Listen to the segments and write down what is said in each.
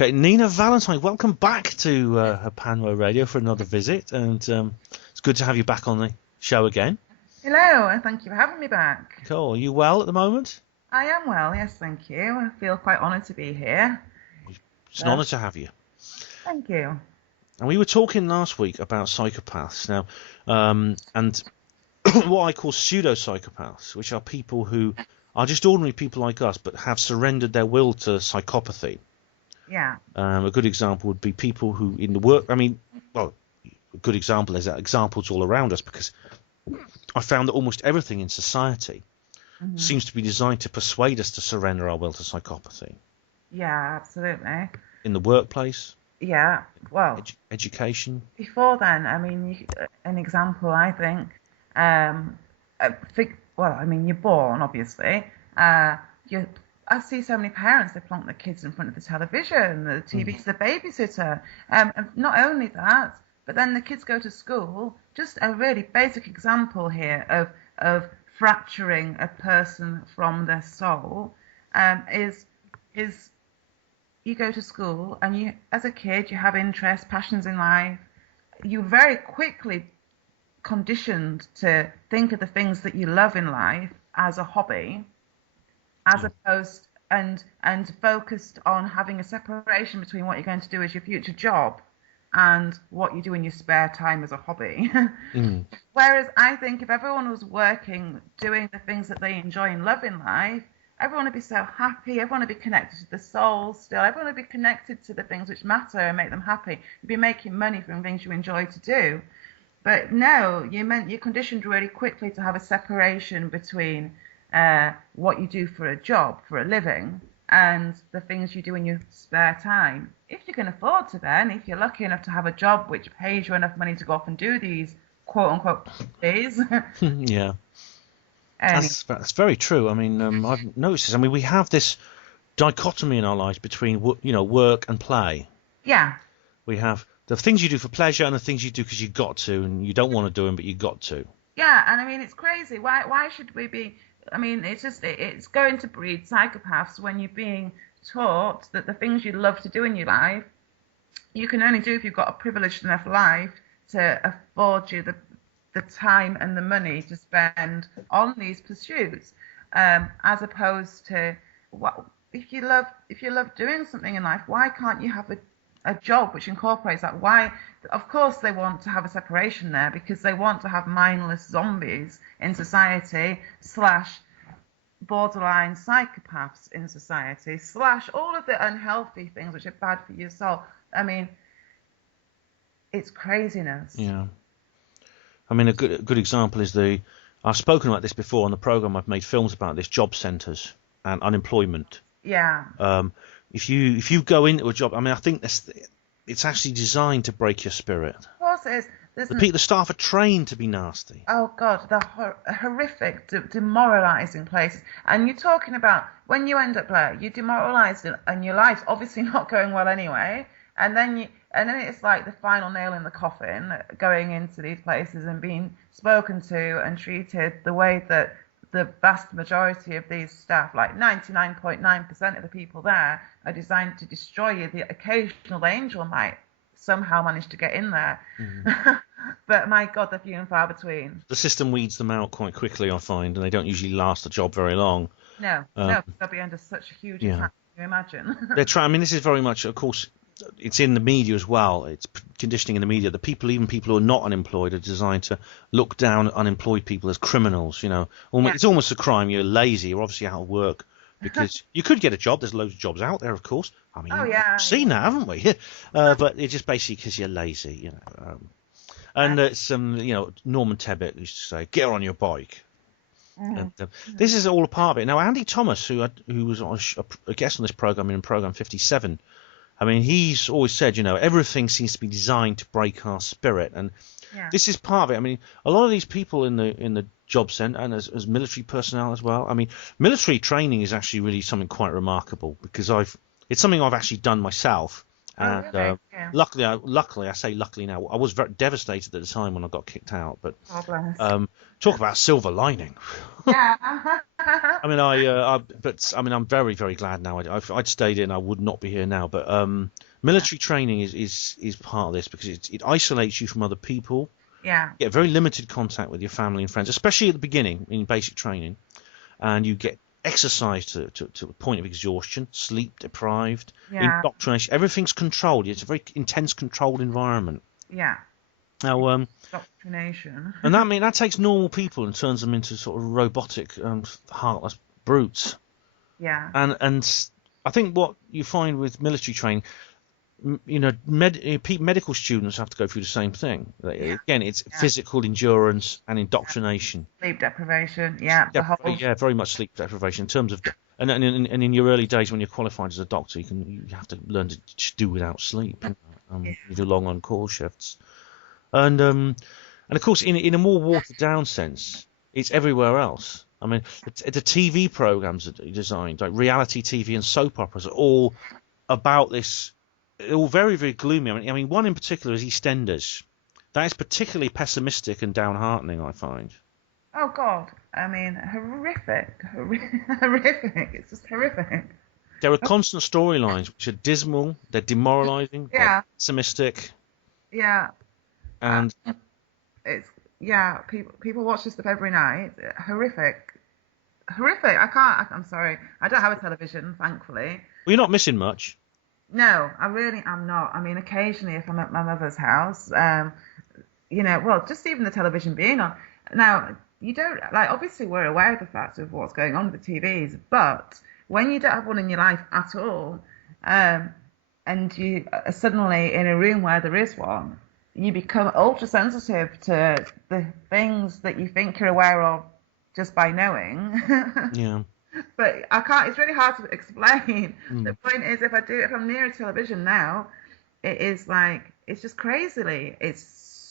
Okay, Nina Valentine, welcome back to HPANWO Radio for another visit, and it's good to have you back on the show again. Hello, and thank you for having me back. Cool. Are you well at the moment? I am well, yes, thank you. I feel quite honoured to be here. It's an honour to have you. Thank you. And we were talking last week about psychopaths now, and what I call pseudo-psychopaths, which are people who are just ordinary people like us, but have surrendered their will to psychopathy. Yeah. A good example would be people who in the work, a good example is that examples all around us, because I found that almost everything in society seems to be designed to persuade us to surrender our will to psychopathy. Yeah, absolutely. In the workplace. Yeah, well. Education. Before then, an example, I think, you're born, obviously. I see so many parents, they plonk their kids in front of the television, the TV's the babysitter. And not only that, but then the kids go to school. Just a really basic example here of fracturing a person from their soul is you go to school and you, as a kid, you have interests, passions in life. You're very quickly conditioned to think of the things that you love in life as a hobby, as opposed and focused on having a separation between what you're going to do as your future job and what you do in your spare time as a hobby. Whereas I think if everyone was working, doing the things that they enjoy and love in life, everyone would be so happy, everyone would be connected to the soul still, everyone would be connected to the things which matter and make them happy. You'd be making money from things you enjoy to do. But no, you're conditioned really quickly to have a separation between what you do for a job, for a living, and the things you do in your spare time. If you can afford to then, if you're lucky enough to have a job which pays you enough money to go off and do these quote-unquote hobbies. Yeah. That's very true. I've noticed this. We have this dichotomy in our lives between, work and play. Yeah. We have the things you do for pleasure and the things you do because you got to, and you don't want to do them, but you got to. Yeah, and it's crazy. Why should we be? It's going to breed psychopaths when you're being taught that the things you love to do in your life, you can only do if you've got a privileged enough life to afford you the time and the money to spend on these pursuits, as opposed to if you love doing something in life, why can't you have a job which incorporates that? Why? Of course they want to have a separation there because they want to have mindless zombies in society / borderline psychopaths in society / all of the unhealthy things which are bad for your soul. It's craziness. Yeah. A good example is I've spoken about this before on the program. I've made films about this, job centres and unemployment. Yeah. If you go into a job, I think it's actually designed to break your spirit. Of course it is. The staff are trained to be nasty. Oh God, the horrific, demoralising places. And you're talking about when you end up there, you're demoralised and your life's obviously not going well anyway. And then it's like the final nail in the coffin, going into these places and being spoken to and treated the way that the vast majority of these staff, like 99.9% of the people there, are designed to destroy you. The occasional angel might somehow manage to get in there. But my God, they're few and far between. The system weeds them out quite quickly, I find, and they don't usually last the job very long. No, they'll be under such a huge attack, can you imagine? They're trying. This is very much, of course, it's in the media as well. It's conditioning in the media. Even people who are not unemployed, are designed to look down at unemployed people as criminals. It's almost a crime. You're lazy. You're obviously out of work because you could get a job. There's loads of jobs out there, of course. We've seen that, haven't we? But it's just basically because you're lazy. It's Norman Tebbit used to say, "Get on your bike." And, this is all a part of it. Now, Andy Thomas, who was a guest on this program in program 57. He's always said, everything seems to be designed to break our spirit, and this is part of it. A lot of these people in the job centre and as military personnel as well. Military training is actually really something quite remarkable because it's something I've actually done myself, and really? Luckily, I say luckily now. I was very devastated at the time when I got kicked out, but Oh, bless. talk about silver lining. Yeah. I mean, I'm very, very glad now. If I'd stayed in, I would not be here now. But military training is part of this because it isolates you from other people. Yeah. You get very limited contact with your family and friends, especially at the beginning in basic training, and you get exercise to a point of exhaustion, sleep deprived, indoctrination. Everything's controlled. It's a very intense, controlled environment. Yeah. Now, indoctrination. and that takes normal people and turns them into sort of robotic, heartless brutes. Yeah. And I think what you find with military training, medical students have to go through the same thing. Again, it's physical endurance and indoctrination. Sleep deprivation, very much sleep deprivation in terms of, and in your early days when you're qualified as a doctor, you have to learn to just do without sleep. You do long on-call shifts, and of course, in a more watered down sense, it's everywhere else. I mean, the TV programs that are designed, like reality TV and soap operas, are all about this. They're all very, very gloomy. I mean, one in particular is EastEnders. That is particularly pessimistic and downheartening, I find. Oh, God. I mean, horrific. Horrific. It's just horrific. There are constant storylines which are dismal, they're demoralising, they're pessimistic. Yeah. And people watch this stuff every night. Horrific. I'm sorry. I don't have a television, thankfully. Well, you're not missing much. No, I really am not. I mean, occasionally if I'm at my mother's house, just even the television being on. Now, you don't, obviously we're aware of the fact of what's going on with the TVs, but when you don't have one in your life at all, and you are suddenly in a room where there is one, you become ultra sensitive to the things that you think you're aware of just by knowing. Yeah. But I can't. It's really hard to explain. The point is, if I'm near a television now, it's just crazily. It's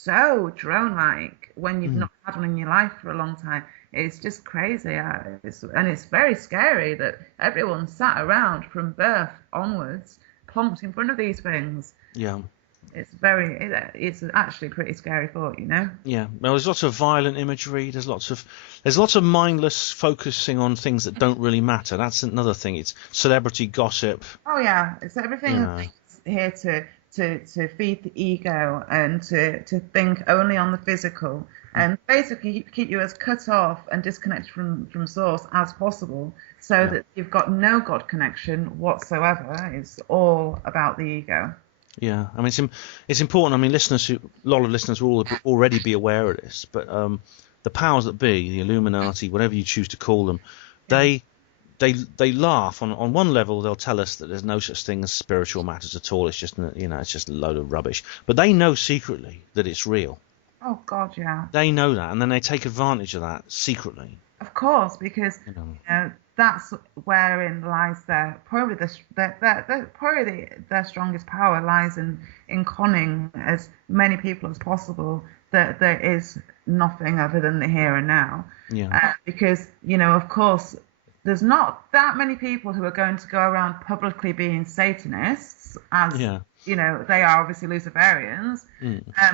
so drone-like when you've not had one in your life for a long time. It's just crazy, and it's very scary that everyone sat around from birth onwards, plonked in front of these things. Yeah. It's actually pretty scary thought, Yeah. Well, there's lots of violent imagery. There's lots of mindless focusing on things that don't really matter. That's another thing. It's celebrity gossip. Oh yeah, it's everything here to feed the ego and to think only on the physical and basically keep you as cut off and disconnected from source as possible, so that you've got no God connection whatsoever. It's all about the ego. Yeah, I mean, it's important. I mean, a lot of listeners will already be aware of this, but the powers that be, the Illuminati, whatever you choose to call them, they laugh. On one level, they'll tell us that there's no such thing as spiritual matters at all. It's just it's just a load of rubbish. But they know secretly that it's real. Oh God, yeah. They know that, and then they take advantage of that secretly. Of course, because that's wherein lies their strongest power lies in conning as many people as possible that there is nothing other than the here and now. Yeah. Because of course, there's not that many people who are going to go around publicly being Satanists, as they are obviously Luciferians.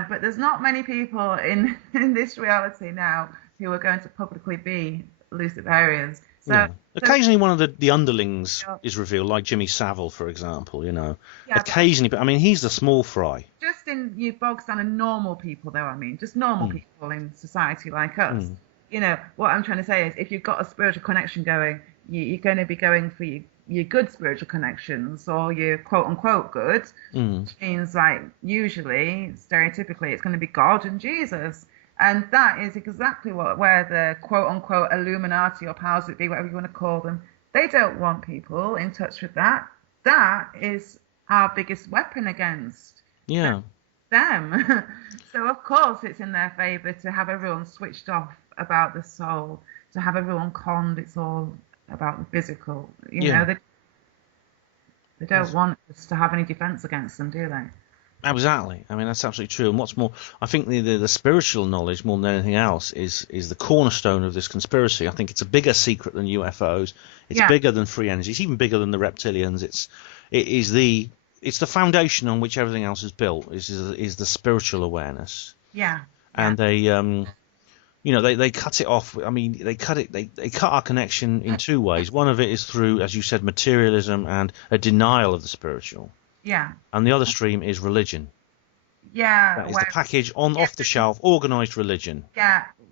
But there's not many people in this reality now who are going to publicly be Luciferians. So occasionally one of the underlings is revealed, like Jimmy Savile, for example. Occasionally, but I mean, he's the small fry. Just in your bog standard normal people, though. I mean, just normal people in society like us. What I'm trying to say is, if you've got a spiritual connection going, you're going to be going for your good spiritual connections, or your quote unquote good, which means usually stereotypically it's going to be God and Jesus. And that is exactly where the quote-unquote Illuminati or powers that be, whatever you want to call them, they don't want people in touch with that. That is our biggest weapon against them. So, of course, it's in their favour to have everyone switched off about the soul, to have everyone conned. It's all about the physical. They don't want us to have any defence against them, do they? Exactly. I mean, that's absolutely true. And what's more, I think the spiritual knowledge, more than anything else, is the cornerstone of this conspiracy. I think it's a bigger secret than UFOs. It's bigger than free energy. It's even bigger than the reptilians. It is the it's the foundation on which everything else is built. Is the spiritual awareness. Yeah. And they cut it off. I mean, they cut our connection in two ways. One of it is through, as you said, materialism and a denial of the spiritual. Yeah. And the other stream is religion. Yeah. That is the package off the shelf, organised religion.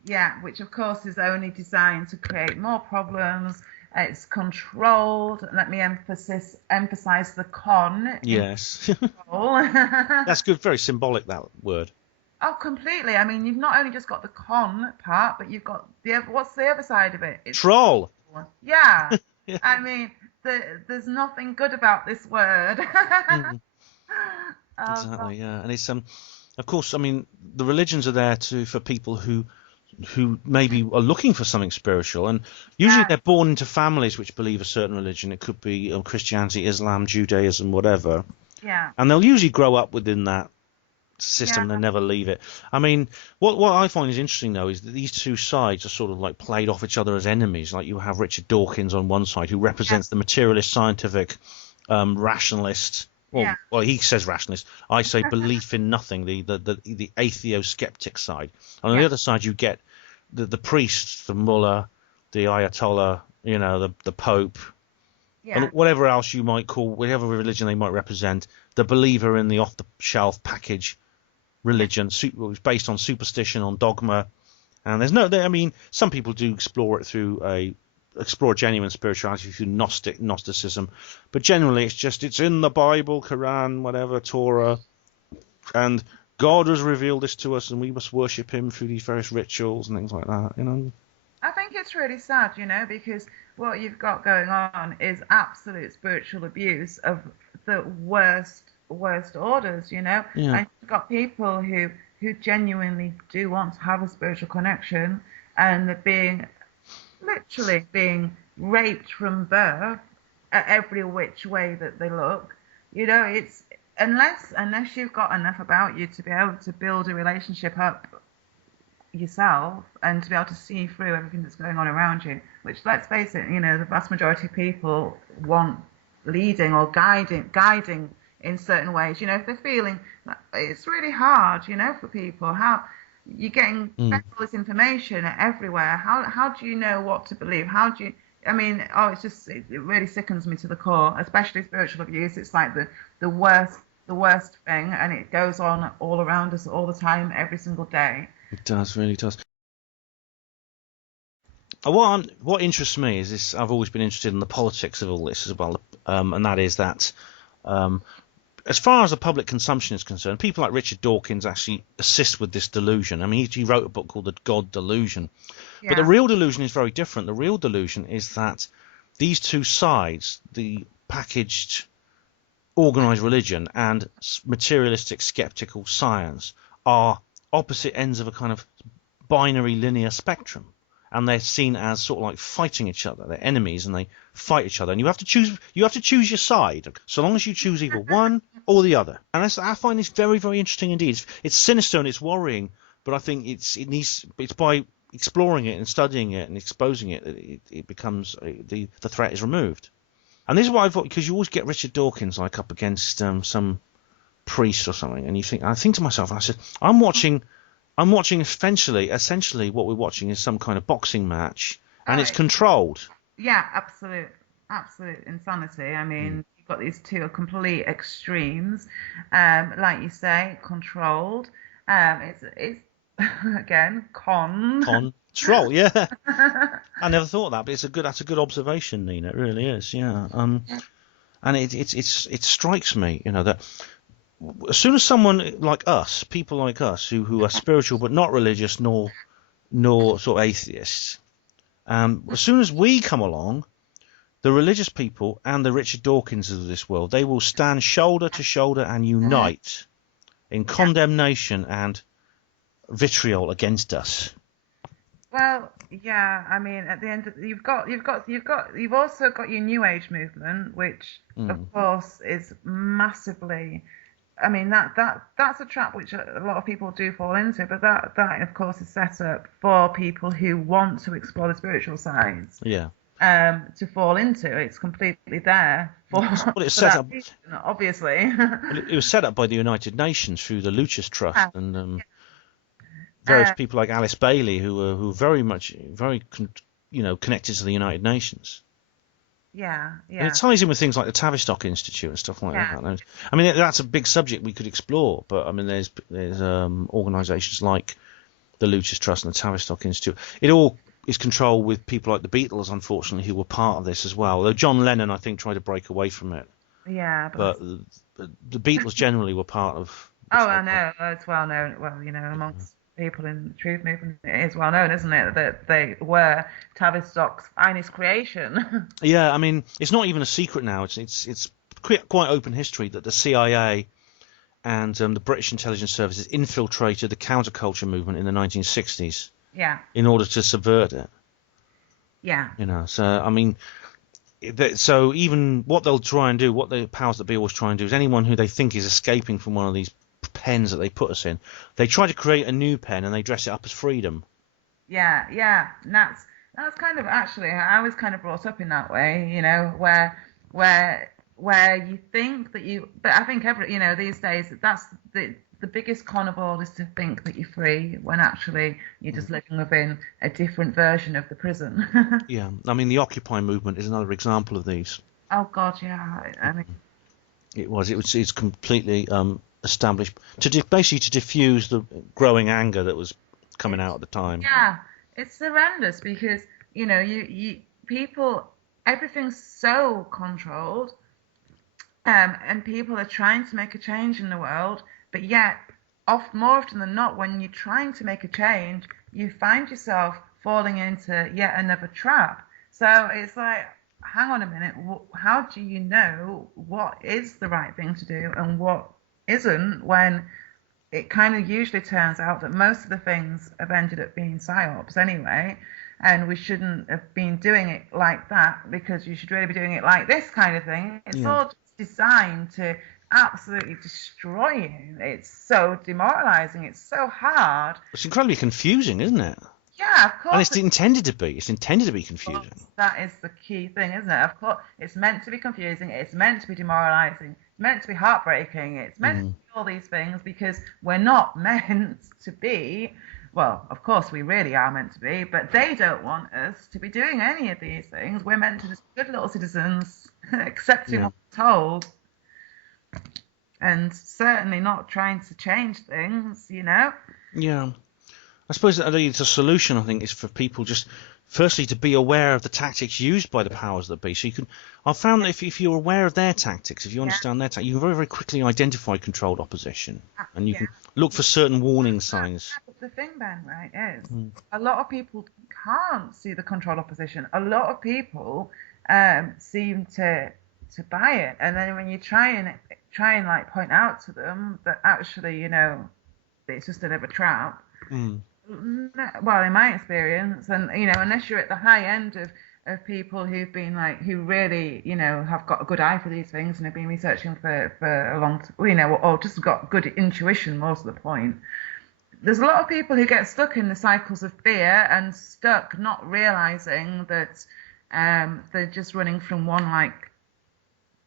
Yeah, which of course is only designed to create more problems. It's controlled. Let me emphasize the con. Yes. That's good. Very symbolic, that word. Oh, completely. I mean, you've not only just got the con part, but you've got what's the other side of it? It's troll. Yeah. Yeah. I mean, there's nothing good about this word. Exactly. Yeah, and it's of course, I mean, the religions are there for people who maybe are looking for something spiritual, and usually they're born into families which believe a certain religion. It could be Christianity, Islam, Judaism, whatever. Yeah. And they'll usually grow up within that system and never leave it. I mean, what I find is interesting though is that these two sides are sort of like played off each other as enemies. Like you have Richard Dawkins on one side, who represents the materialist, scientific, rationalist. Well, he says rationalist. I say belief in nothing. The atheo-skeptic side. And on the other side, you get the priests, the mullah, the ayatollah, the pope, and whatever else you might call, whatever religion they might represent. The believer in the off-the-shelf package religion, based on superstition, on dogma. And I mean, some people do explore genuine spirituality through Gnosticism, but generally it's in the Bible, Quran, whatever, Torah, and God has revealed this to us, and we must worship Him through these various rituals and things like that. I think it's really sad, because what you've got going on is absolute spiritual abuse of the worst orders, and you've got people who genuinely do want to have a spiritual connection, and they're literally being raped from birth at every which way that they look. It's unless you've got enough about you to be able to build a relationship up yourself and to be able to see through everything that's going on around you, which, let's face it, the vast majority of people want leading or guiding in certain ways. If they're feeling that it's really hard, for people, how you're getting all this information everywhere. How do you know what to believe? How do you? I mean, it really sickens me to the core, especially spiritual abuse. It's like the worst thing, and it goes on all around us all the time, every single day. It does, really does. What interests me is this. I've always been interested in the politics of all this as well, and that is that. As far as the public consumption is concerned, people like Richard Dawkins actually assist with this delusion. I mean, he wrote a book called The God Delusion. Yeah. But the real delusion is very different. The real delusion is that these two sides, the packaged, organised religion and materialistic, skeptical science, are opposite ends of a kind of binary linear spectrum. And they're seen as sort of like fighting each other. They're enemies, and they fight each other. And you have to choose your side. So long as you choose either one or the other. And I find this very, very interesting indeed. It's sinister and it's worrying, but I think it's by exploring it and studying it and exposing it that it becomes the threat is removed. And this is what I thought, because you always get Richard Dawkins like up against some priest or something, and I think to myself, I said, I'm watching essentially what we're watching is some kind of boxing match, and it's controlled. Yeah, absolute insanity. I mean, you've got these two complete extremes, like you say, controlled. It's again control. Yeah. I never thought that, but that's a good observation, Nina. It really is. Yeah. And it strikes me, that. As soon as someone like us, people like us, who are spiritual but not religious nor sort of atheists, as soon as we come along, the religious people and the Richard Dawkins of this world, they will stand shoulder to shoulder and unite in condemnation and vitriol against us. Well, yeah, I mean, at the end of you've also got your New Age movement, which of course is massively. I mean, that's a trap which a lot of people do fall into, but that of course is set up for people who want to explore the spiritual sides. Yeah. to fall into. It's completely there for, it's for set that up. reason, obviously. Well, it was set up by the United Nations through the Lucis Trust, Yeah. and various people like Alice Bailey, who were very connected to the United Nations. Yeah, And it ties in with things like the Tavistock Institute and stuff like that. I mean, that's a big subject we could explore, but I mean, there's organisations like the Lucis Trust and the Tavistock Institute. It all is controlled with people like the Beatles, unfortunately, who were part of this as well. Though John Lennon, I think, tried to break away from it. Yeah, but the Beatles generally were part of. I know. It's well known. Well, amongst people in the truth movement, it is well known, isn't it, that they were Tavistock's finest creation. Yeah, I mean, it's not even a secret now. It's quite open history that the CIA and the British intelligence services infiltrated the counterculture movement in the 1960s. Yeah. In order to subvert it. Yeah. So I mean, so even what they'll try and do, what the powers that be always try and do, is anyone who they think is escaping from one of these pens that they put us in, they try to create a new pen and they dress it up as freedom. Yeah. And that's kind of, actually, I was kind of brought up in that way, where you think that but I think these days that's the biggest con of all is to think that you're free when actually you're just living within a different version of the prison. Yeah, I mean, the Occupy movement is another example of these. Oh God, yeah. I mean, it's completely established basically to diffuse the growing anger that was coming out at the time. Yeah, it's horrendous because you people, everything's so controlled, and people are trying to make a change in the world. But yet, more often than not, when you're trying to make a change, you find yourself falling into yet another trap. So it's like, hang on a minute, how do you know what is the right thing to do and what isn't, when it kind of usually turns out that most of the things have ended up being psyops anyway, and we shouldn't have been doing it like that, because you should really be doing it like this kind of thing. It's all just designed to absolutely destroy you. It's so demoralizing. It's so hard. It's incredibly confusing, isn't it? Yeah, of course. And it's intended to be. It's intended to be confusing. That is the key thing, isn't it? Of course, it's meant to be confusing. It's meant to be demoralizing. It's meant to be heartbreaking. It's meant to be all these things, because we're not meant to be. Well, of course, we really are meant to be, but they don't want us to be doing any of these things. We're meant to just be good little citizens, accepting what we're told. And certainly not trying to change things, Yeah. I suppose that it's a solution, I think, is for people just, firstly, to be aware of the tactics used by the powers that be. So I've found that if you're aware of their tactics, if you understand their tactics, you can very, very quickly identify controlled opposition. And you can look for certain warning signs. The thing, Ben, right, is a lot of people can't see the controlled opposition. A lot of people seem to buy it. And then when you try and like point out to them that actually, it's just another trap. Well, in my experience, and unless you're at the high end of people who really, have got a good eye for these things and have been researching for a long time, or just got good intuition, most of the point. There's a lot of people who get stuck in the cycles of fear and stuck not realizing that they're just running from one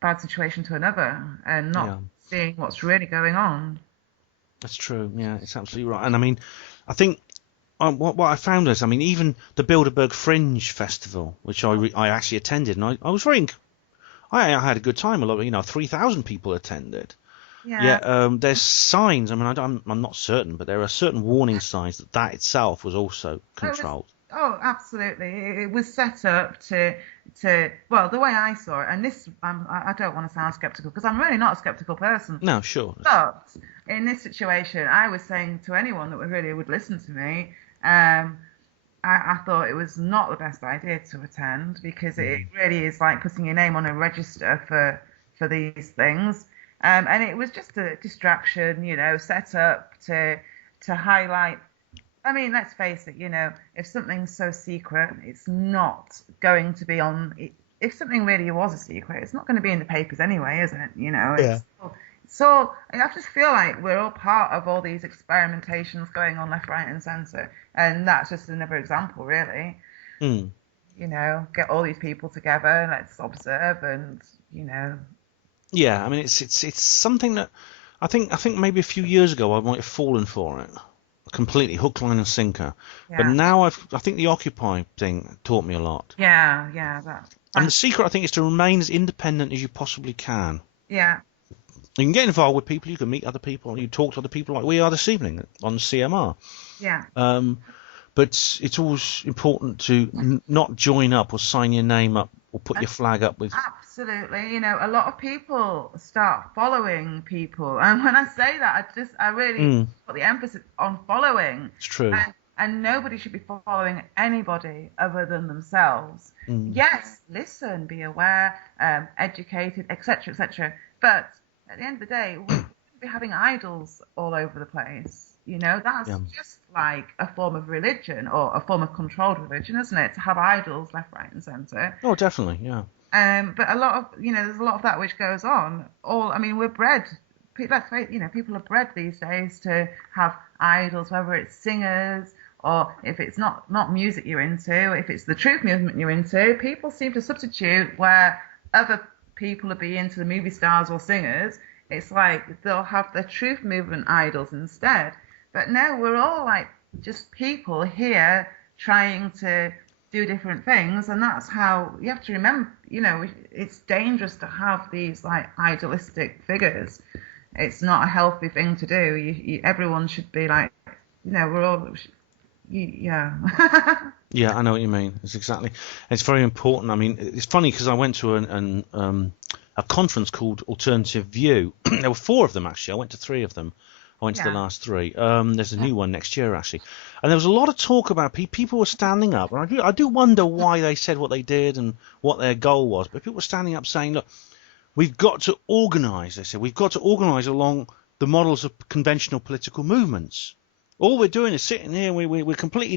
bad situation to another and not seeing what's really going on. That's true. Yeah, it's absolutely right. And I mean, I think what I found is, I mean, even the Bilderberg Fringe Festival, which I actually attended, and I was I had a good time. A lot, 3,000 people attended. Yeah. There's signs. I mean, I'm not certain, but there are certain warning signs that itself was also controlled. Oh, absolutely. It was set up to well, the way I saw it, and this, I don't want to sound skeptical, because I'm really not a skeptical person. No, sure. But in this situation, I was saying to anyone that really would listen to me, I thought it was not the best idea to attend, because it really is like putting your name on a register for these things. And it was just a distraction, set up to highlight. I mean, let's face it, if something's so secret, it's not going to be on. If something really was a secret, it's not going to be in the papers anyway, is it? So I just feel like we're all part of all these experimentations going on left, right, and centre, and that's just another example, really. get all these people together and let's observe and, Yeah, I mean, it's something that I think maybe a few years ago I might have fallen for it completely, hook, line, and sinker. yeah. But now I think the Occupy thing taught me a lot. Yeah. And the secret, I think, is to remain as independent as you possibly can. Yeah. You can get involved with people, you can meet other people, you talk to other people like we are this evening on CMR. Yeah. But it's always important to not join up or sign your name up or put your flag up with. Absolutely. A lot of people start following people. And when I say that, I really put the emphasis on following. It's true. And nobody should be following anybody other than themselves. Yes, listen, be aware, educated, etc., etc. But at the end of the day, we shouldn't be having idols all over the place. That's just like a form of religion or a form of controlled religion, isn't it? To have idols left, right, and centre. Oh, definitely, yeah. But a lot of, there's a lot of that which goes on. We're bred. Let's face it, people are bred these days to have idols, whether it's singers or if it's not music you're into, if it's the truth movement you're into. People seem to substitute where other people will be into the movie stars or singers. It's like they'll have the truth movement idols instead. But no, we're all like just people here trying to do different things, and that's how you have to remember. It's dangerous to have these like idealistic figures. It's not a healthy thing to do. Everyone should be like, we're all, yeah. Yeah, I know what you mean. It's very important. I mean, it's funny because I went to a conference called Alternative View. There were 4 of them actually. I went to 3 of them. I went to the last 3. There's a new one next year, actually. And there was a lot of talk about people were standing up. And I do wonder why they said what they did and what their goal was. But people were standing up saying, look, we've got to organise, they said. We've got to organise along the models of conventional political movements. All we're doing is sitting here. We're completely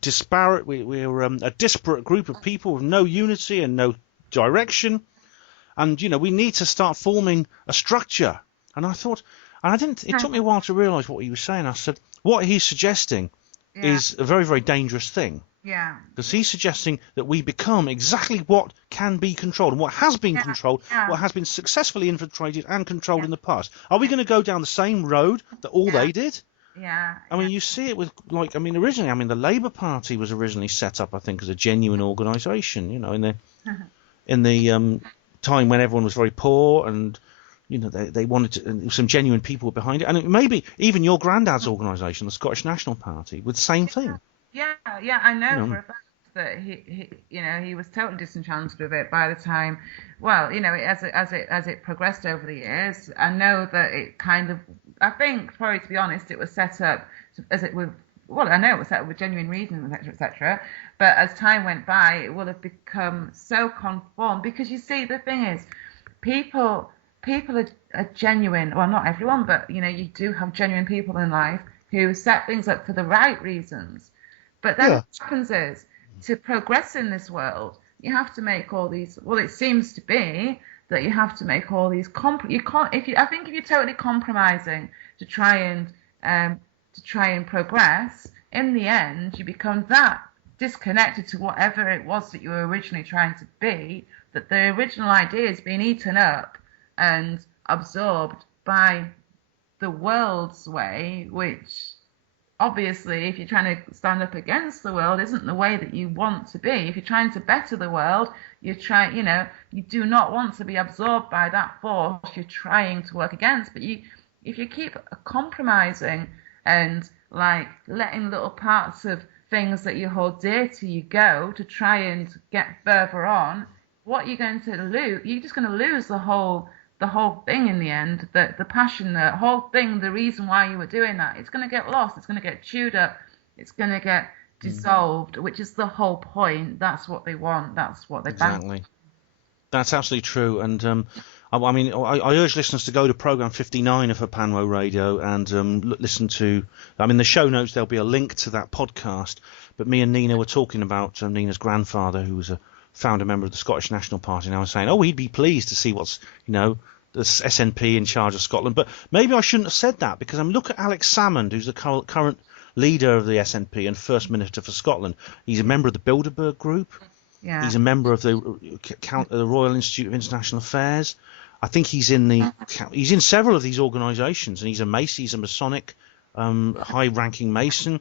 disparate. We're a disparate group of people with no unity and no direction. And, we need to start forming a structure. And I thought, it took me a while to realise what he was saying. I said, what he's suggesting is a very, very dangerous thing. Yeah. Because he's suggesting that we become exactly what can be controlled and what has been controlled, what has been successfully infiltrated and controlled in the past. Are we going to go down the same road that all they did? Yeah. I mean, you see it with, originally, the Labour Party was originally set up, I think, as a genuine organisation, in the time when everyone was very poor and, they wanted some genuine people behind it. And maybe even your granddad's organisation, the Scottish National Party, with the same thing. Yeah, I know for a fact that he was totally disenchanted with it by the time, as it progressed over the years. I know that it kind of, I think, probably to be honest, it was set up I know it was set up with genuine reasons, etc. But as time went by, it will have become so conformed because you see, the thing is, people are genuine. Well, not everyone, but you do have genuine people in life who set things up for the right reasons. But then what happens is, to progress in this world, you have to make all these. Well, it seems to be that you have to make all these. You can't. I think if you're totally compromising to try and progress, in the end, you become that disconnected to whatever it was that you were originally trying to be, that the original idea is being eaten up and absorbed by the world's way, which obviously, if you're trying to stand up against the world, isn't the way that you want to be. If you're trying to better the world, you do not want to be absorbed by that force you're trying to work against. But if you keep compromising and like letting little parts of things that you hold dear to you go to try and get further on, what you're going to lose, you're just going to lose the whole thing in the end, the passion, the whole thing, the reason why you were doing that. It's going to get lost. It's going to get chewed up. It's going to get dissolved, which is the whole point. That's what they want. That's what they exactly. That's absolutely true. And I urge listeners to go to program 59 of HPANWO Radio and listen to. The show notes, there'll be a link to that podcast. But me and Nina were talking about Nina's grandfather, who was a founder member of the Scottish National Party, and I was saying, he'd be pleased to see what's, the SNP in charge of Scotland. But maybe I shouldn't have said that, because look at Alex Salmond, who's the current leader of the SNP and First Minister for Scotland. He's a member of the Bilderberg Group. Yeah. He's a member of the Royal Institute of International Affairs. I think he's in several of these organisations, and he's a Mason. He's a Masonic high-ranking Mason.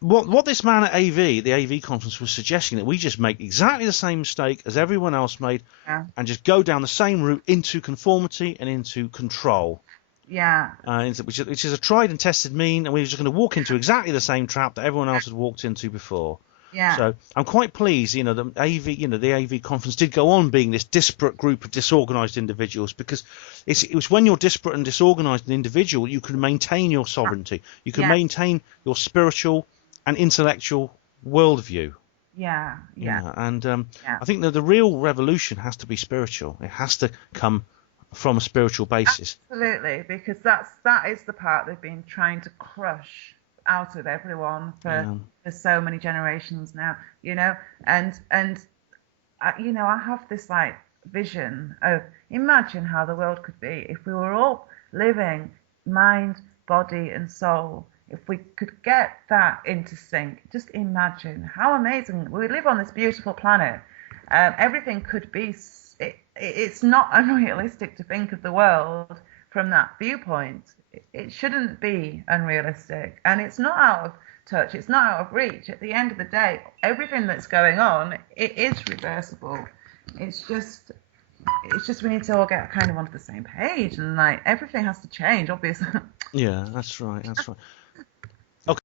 What this man at the AV conference, was suggesting that we just make exactly the same mistake as everyone else made, and just go down the same route into conformity and into control. Yeah. Which is a tried and tested mean, and we're just going to walk into exactly the same trap that everyone else had walked into before. Yeah. So I'm quite pleased, the AV conference did go on being this disparate group of disorganised individuals, because it was when you're disparate and disorganised an individual, you can maintain your sovereignty, you can maintain your spiritual and intellectual worldview. Yeah. And I think that the real revolution has to be spiritual. It has to come from a spiritual basis. Absolutely, because that is the part they've been trying to crush out of everyone for so many generations now, and I have this like vision of, imagine how the world could be if we were all living mind, body and soul. If we could get that into sync, just imagine how amazing. We live on this beautiful planet. Everything could be. It's not unrealistic to think of the world from that viewpoint. It shouldn't be unrealistic, and it's not out of touch. It's not out of reach. At the end of the day, everything that's going on, it is reversible. It's just we need to all get kind of onto the same page, and like everything has to change, obviously. Yeah, that's right. Okay.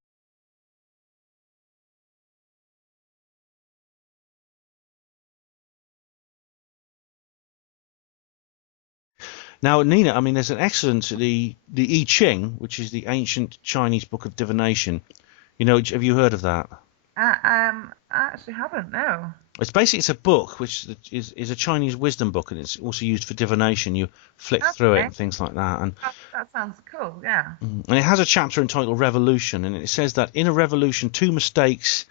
Now, Nina, I mean, there's an excellent the I Ching, which is the ancient Chinese book of divination. Have you heard of that? I actually haven't. No. It's a book which is a Chinese wisdom book, and it's also used for divination. You flick through it and things like that. And that sounds cool. Yeah. And it has a chapter entitled Revolution, and it says that in a revolution, 2 mistakes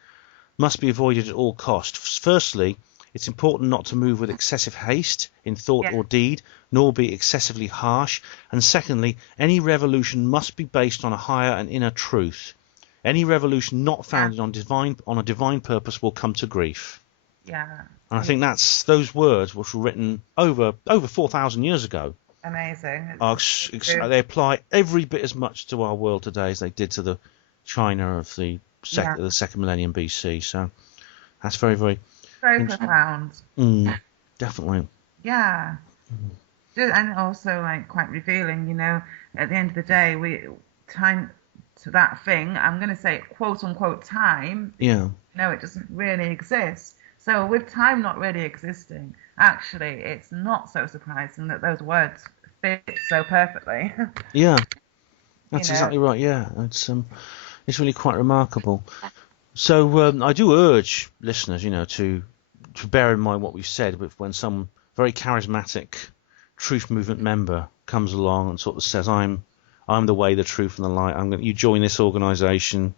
must be avoided at all costs. Firstly, it's important not to move with excessive haste in thought or deed, nor be excessively harsh. And secondly, any revolution must be based on a higher and inner truth. Any revolution not founded on a divine purpose will come to grief. Yeah. And I think that's those words, which were written over 4,000 years ago. Amazing. They apply every bit as much to our world today as they did to the China of the second millennium BC. So that's very, very profound. Definitely. Yeah. And also like quite revealing, at the end of the day, time to that thing, I'm going to say quote unquote time. Yeah. No, it doesn't really exist. So with time not really existing, actually, it's not so surprising that those words fit so perfectly. Yeah. That's exactly right. Yeah. It's really quite remarkable. So I do urge listeners, to bear in mind what we've said when some very charismatic truth movement member comes along and sort of says, I'm the way, the truth and the light. You join this organisation,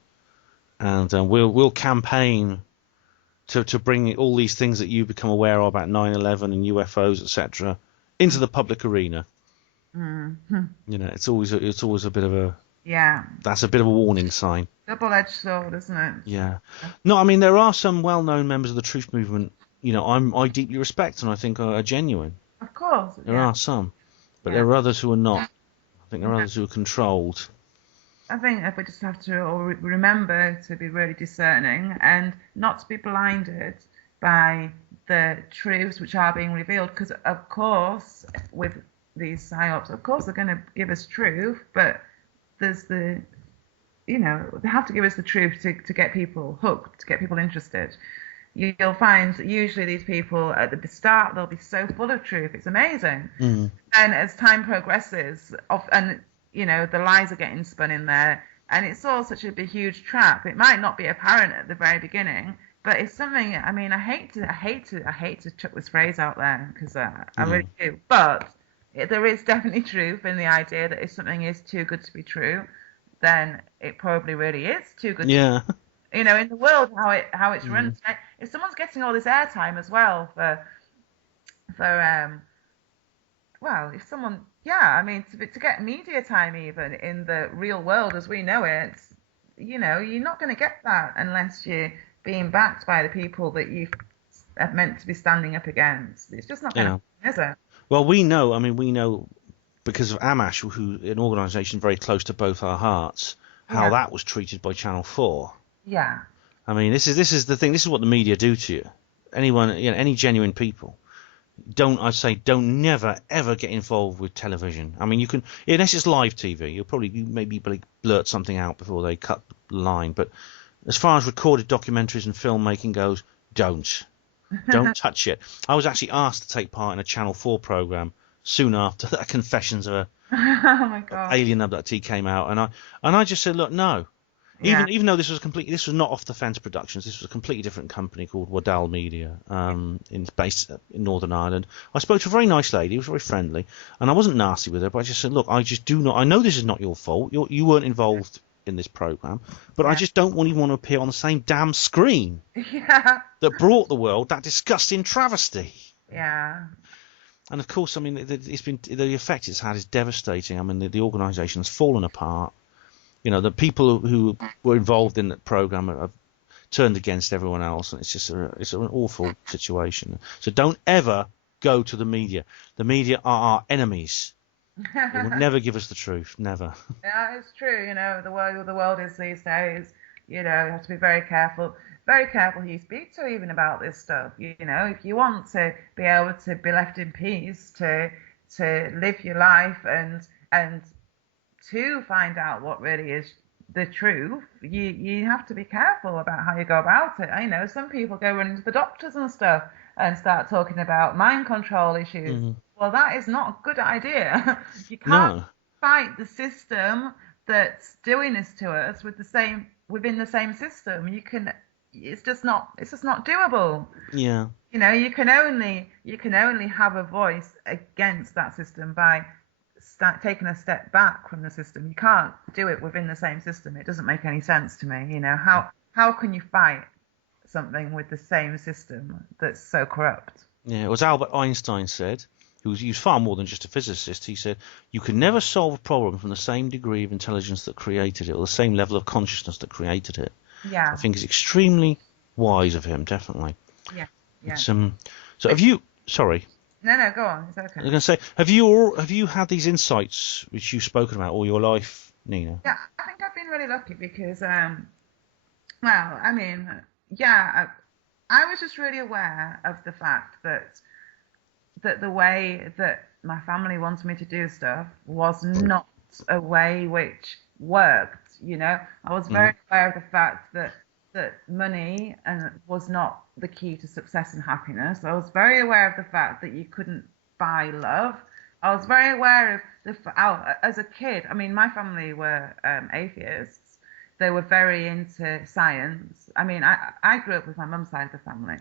and we'll campaign to bring all these things that you become aware of about 9/11 and UFOs, etc., into the public arena. Mm-hmm. It's always a bit of a that's a bit of a warning sign. Double-edged sword, isn't it? Yeah. No, I mean, there are some well-known members of the truth movement, I deeply respect and I think are genuine. Of course. There are some, but there are others who are not. I think there are others who are controlled. I think if we just have to remember to be really discerning and not to be blinded by the truths which are being revealed, because of course with these psyops, of course they're going to give us truth, but there's they have to give us the truth to get people hooked, to get people interested. You'll find that usually these people at the start, they'll be so full of truth, it's amazing. And as time progresses, the lies are getting spun in there, and it's all such a big, huge trap. It might not be apparent at the very beginning, but it's something. I mean, I hate to chuck this phrase out there because I really do. But there is definitely truth in the idea that if something is too good to be true, then it probably really is too good. Yeah. In the world how it's run. If someone's getting all this airtime as well for if someone, to get media time even in the real world as we know it, you're not going to get that unless you're being backed by the people that you are meant to be standing up against. It's just not going to happen, is it? Well, we know because of AMASH, an organisation very close to both our hearts, how that was treated by Channel 4. Yeah. I mean, this is the thing. This is what the media do to you. Anyone, any genuine people. Don't never ever get involved with television. I mean, you can, unless it's live TV, you maybe blurt something out before they cut the line. But as far as recorded documentaries and filmmaking goes, don't touch it. I was actually asked to take part in a Channel 4 program soon after that Confessions of a Oh my God. Alien Abductee came out, and I just said, look, no. Even though this was not Off the Fence Productions, this was a completely different company called Waddell Media, based in Northern Ireland. I spoke to a very nice lady, who was very friendly, and I wasn't nasty with her, but I just said, look, I know this is not your fault. You weren't involved in this program, but I just don't even want to appear on the same damn screen that brought the world that disgusting travesty. Yeah. And of course, I mean, the effect it's had is devastating. I mean, the organisation has fallen apart. The people who were involved in that program have turned against everyone else, and it's an awful situation. So don't ever go to the media. The media are our enemies. They will never give us the truth. Never. Yeah, it's true. The world is these days. You have to be very careful. Very careful who you speak to even about this stuff. If you want to be able to be left in peace, to live your life and to find out what really is the truth, you have to be careful about how you go about it. I know some people go running to the doctors and stuff and start talking about mind control issues. Mm-hmm. Well, that is not a good idea. You can't fight the system that's doing this to us within the same system. It's just not doable. Yeah. You can only have a voice against that system by taking a step back from the system. You can't do it within the same system. It doesn't make any sense to me. How can you fight something with the same system that's so corrupt? Yeah, it was Albert Einstein said, who was far more than just a physicist. He said, you can never solve a problem from the same degree of intelligence that created it, or the same level of consciousness that created it. Yeah. I think it's extremely wise of him, definitely. Yeah. Yeah. So have you... Sorry. No, go on. It's okay. I was going to say, have you had these insights which you've spoken about all your life, Nina? Yeah, I think I've been really lucky because, I was just really aware of the fact that the way that my family wanted me to do stuff was not a way which worked. I was very aware of the fact that money was not the key to success and happiness. I was very aware of the fact that you couldn't buy love. I was very aware of as a kid, I mean, my family were atheists. They were very into science. I mean, I grew up with my mum's side of the family.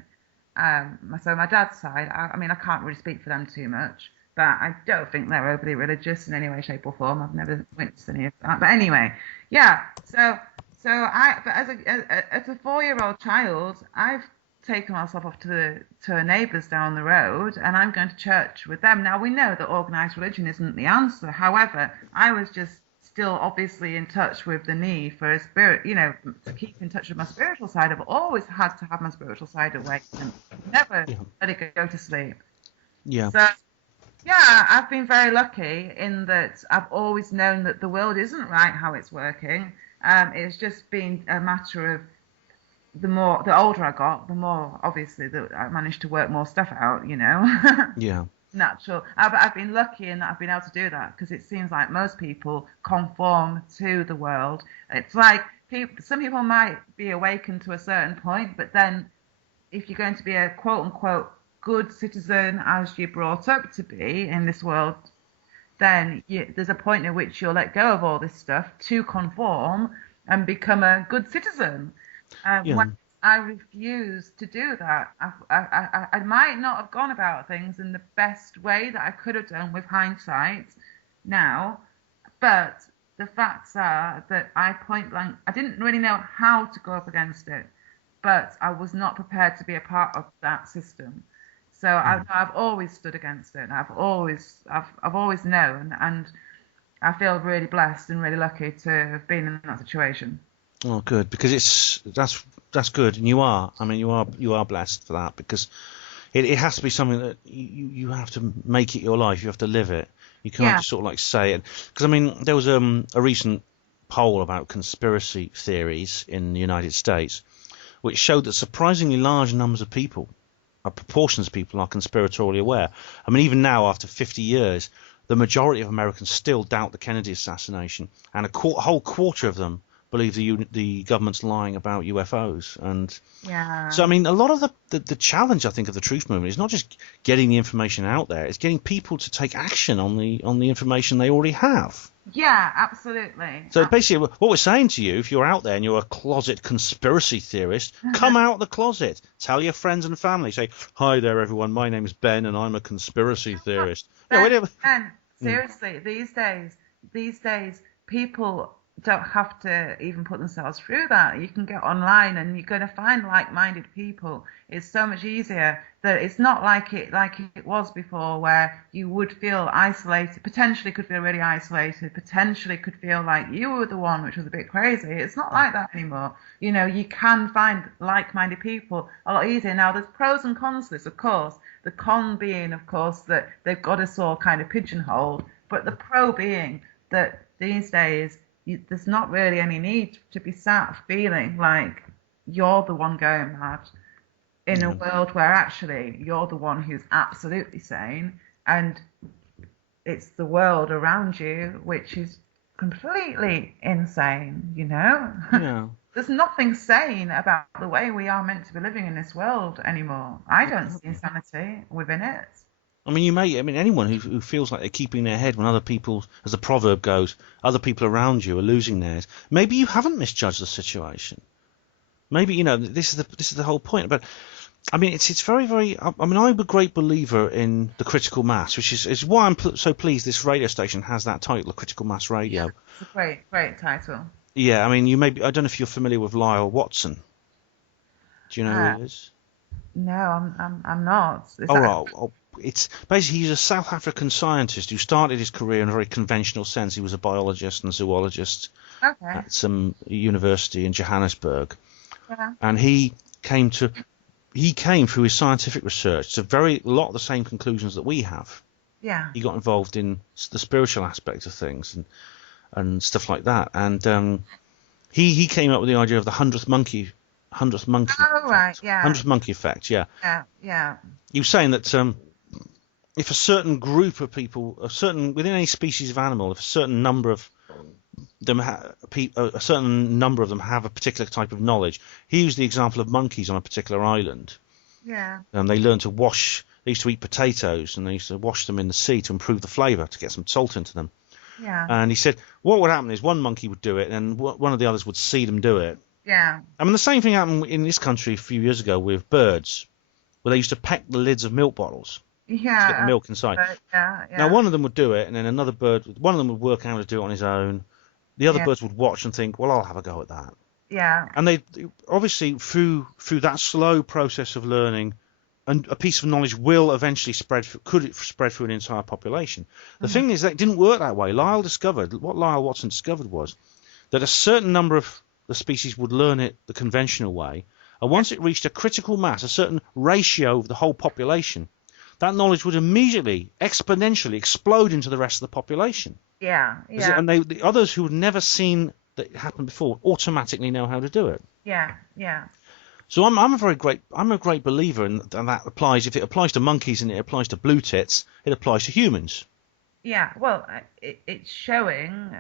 So my dad's side, I can't really speak for them too much, but I don't think they're overly religious in any way, shape or form. I've never witnessed any of that. But anyway, yeah. So as a 4-year-old child, I've taken myself off to a neighbour's down the road, and I'm going to church with them. Now, we know that organised religion isn't the answer. However, I was just still obviously in touch with the need for a spirit, to keep in touch with my spiritual side. I've always had to have my spiritual side awake and never let it go to sleep. Yeah. So, yeah, I've been very lucky in that I've always known that the world isn't right how it's working. It's just been a matter of the older I got, the more obviously that I managed to work more stuff out, Yeah. Natural. But I've been lucky in that I've been able to do that, because it seems like most people conform to the world. It's like some people might be awakened to a certain point, but then if you're going to be a quote unquote good citizen as you're brought up to be in this world, then there's a point at which you'll let go of all this stuff to conform and become a good citizen. When I refused to do that, I might not have gone about things in the best way that I could have done with hindsight now, but the facts are that I didn't really know how to go up against it, but I was not prepared to be a part of that system. So I've always stood against it. I've always known, and I feel really blessed and really lucky to have been in that situation. Oh, good, because that's good, and you are. I mean, you are blessed for that, because it has to be something that you have to make it your life. You have to live it. You can't Yeah. just sort of like say it. Because I mean, there was a recent poll about conspiracy theories in the United States, which showed that surprisingly large numbers of people, proportions of people, are conspiratorially aware. I mean, even now, after 50 years, the majority of Americans still doubt the Kennedy assassination, and a whole quarter of them believe the government's lying about UFOs. And Yeah. so, I mean, a lot of the challenge, I think, of the truth movement is not just getting the information out there; it's getting people to take action on the information they already have. Yeah, absolutely. So basically, what we're saying to you, if you're out there and you're a closet conspiracy theorist, come out of the closet. Tell your friends and family. Say, "Hi there, everyone. My name is Ben, and I'm a conspiracy theorist." Ben, seriously, these days, people don't have to even put themselves through that. You can get online and you're going to find like-minded people. It's so much easier. That it's not like it was before, where you would feel isolated, potentially could feel really isolated, potentially could feel like you were the one, which was a bit crazy. It's not like that anymore. You know, you can find like-minded people a lot easier. Now, there's pros and cons to this, of course. The con being, of course, that they've got us all kind of pigeonholed, but the pro being that these days there's not really any need to be sat feeling like you're the one going mad in a world where actually you're the one who's absolutely sane, and it's the world around you which is completely insane, you know? Yeah. There's nothing sane about the way we are meant to be living in this world anymore. I don't see insanity within it. I mean, anyone who feels like they're keeping their head when other people, as the proverb goes, other people around you are losing theirs. Maybe you haven't misjudged the situation. Maybe, you know, this is the whole point. But I mean, it's very, very. I mean, I'm a great believer in the critical mass, which is why I'm so pleased this radio station has that title, the Critical Mass Radio. It's a great title. Yeah, I mean, I don't know if you're familiar with Lyle Watson. Do you know who he is? No, I'm not. It's basically, he's a South African scientist who started his career in a very conventional sense. He was a biologist and zoologist at some university in Johannesburg, and he came through his scientific research to a lot of the same conclusions that we have. Yeah. He got involved in the spiritual aspect of things and stuff like that, and he came up with the idea of the 100th monkey. Oh, right, yeah. 100th monkey effect, yeah. Yeah. He was saying that if a certain group of people, within any species of animal, if a certain number of them have a particular type of knowledge. He used the example of monkeys on a particular island. Yeah. They learned to wash. They used to eat potatoes, and they used to wash them in the sea to improve the flavour, to get some salt into them. Yeah. And he said what would happen is one monkey would do it, and one of the others would see them do it. Yeah. I mean, the same thing happened in this country a few years ago with birds, where they used to peck the lids of milk bottles to get the milk inside. Yeah. Now, one of them would do it, and then one of them would work out how to do it on his own. The other birds would watch and think, well, I'll have a go at that. Yeah. And they obviously, through that slow process of learning, and a piece of knowledge will eventually could spread through an entire population. The thing is that it didn't work that way. What Lyle Watson discovered was that a certain number of the species would learn it the conventional way, and once it reached a critical mass, a certain ratio of the whole population, that knowledge would immediately, exponentially explode into the rest of the poppopulation. Yeah. And the others who had never seen that happen before automatically know how to do it. Yeah. So I'm a great believer in, and that applies, if it applies to monkeys and it applies to blue tits, it applies to humans. Yeah. Well, it's showing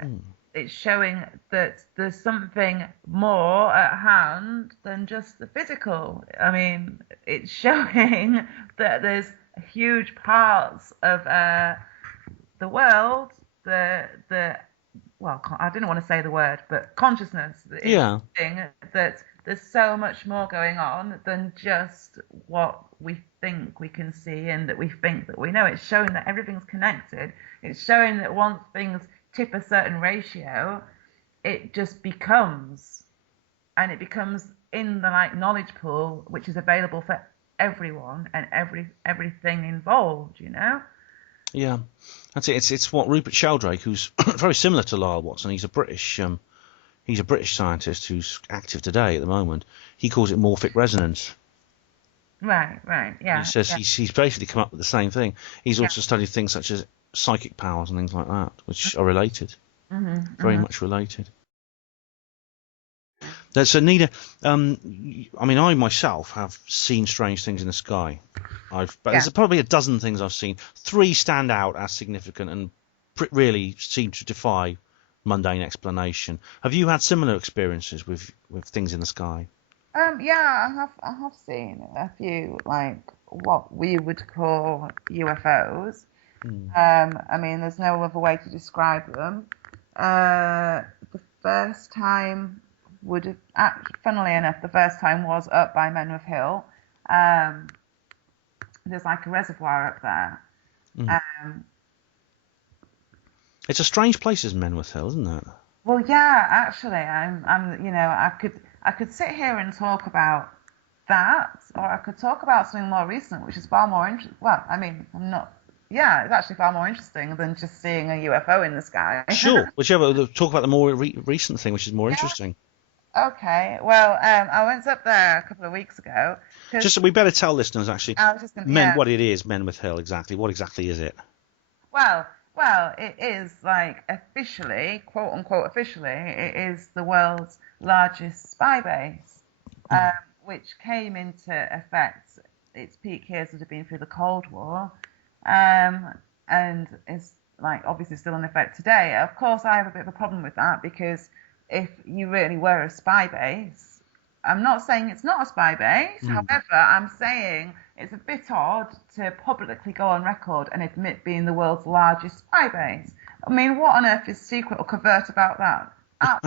that there's something more at hand than just the physical. I mean, it's showing that there's huge parts of the world, well, I didn't want to say the word, but consciousness. Yeah. That there's so much more going on than just what we think we can see and that we think that we know. It's showing that everything's connected. It's showing that once things tip a certain ratio, it just becomes in the knowledge pool, which is available for everyone and everything involved, you know. Yeah, that's it. It's what Rupert Sheldrake, who's very similar to Lyle Watson. He's a British He's a British scientist who's active today at the moment. He calls it morphic resonance. Right, yeah. He says yeah. he's basically come up with the same thing. He's also Yeah. studied things such as psychic powers and things like that, which are related, very much related. So, Nina, I mean, I myself have seen strange things in the sky. There's probably a dozen things I've seen. 3 stand out as significant and really seem to defy mundane explanation. Have you had similar experiences with things in the sky? Yeah, I have seen a few, like what we would call UFOs. I mean, there's no other way to describe them. The first time funnily enough, the first time was up by Menwith Hill. There's like a reservoir up there. It's a strange place, is Menwith Hill, isn't it? Well, yeah, actually, I could sit here and talk about that, or I could talk about something more recent, which is far more interesting. Well, I mean, it's actually far more interesting than just seeing a UFO in the sky. Sure, whichever. Talk about the more recent thing, which is more interesting. Okay, well, I went up there a couple of weeks ago. We better tell listeners actually what it is, Menwith Hill, exactly. What exactly is it? Well, it is like officially, quote unquote officially, it is the world's largest spy base, which came into effect. Its peak years would have been through the Cold War, and is like obviously still in effect today. Of course, I have a bit of a problem with that because if you really were a spy base, I'm not saying it's not a spy base. However, I'm saying it's a bit odd to publicly go on record and admit being the world's largest spy base. I mean, what on earth is secret or covert about that?